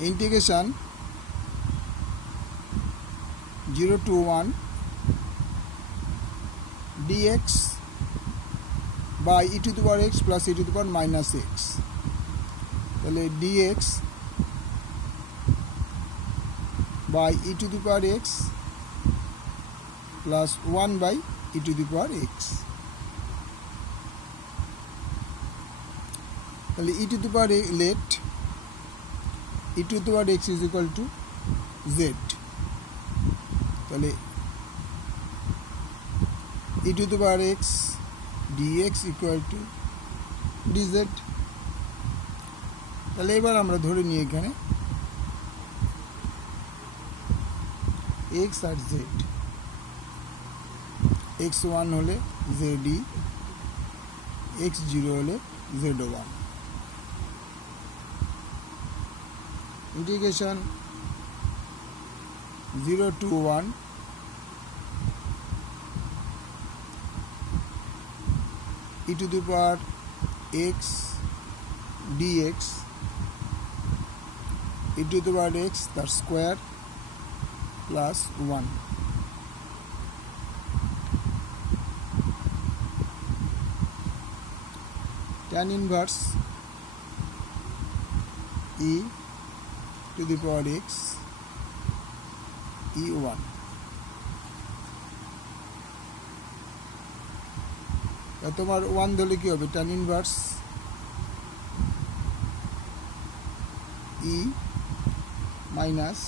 integration 0 to 1 dx by e to the power x plus e to the power minus x, তাহলে dx by e to the power x plus 1 by e to the power x, তাহলে e to the power let e to the power x is equal to z, তাহলে e to the power x dx equal to dz। তাহলে এবার আমরা ধরে নিই এখানে x আর z, x1 হলে ze, x0 হলে z1, integration 0 to 1 e to the power x dx e to the power x তার square plus 1, tan inverse e to the power x e1, তোমার 1 ধরলে কি হবে, tan inverse e minus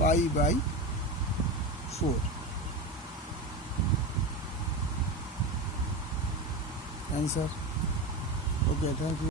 pi by 4 answer. Okay, thank you.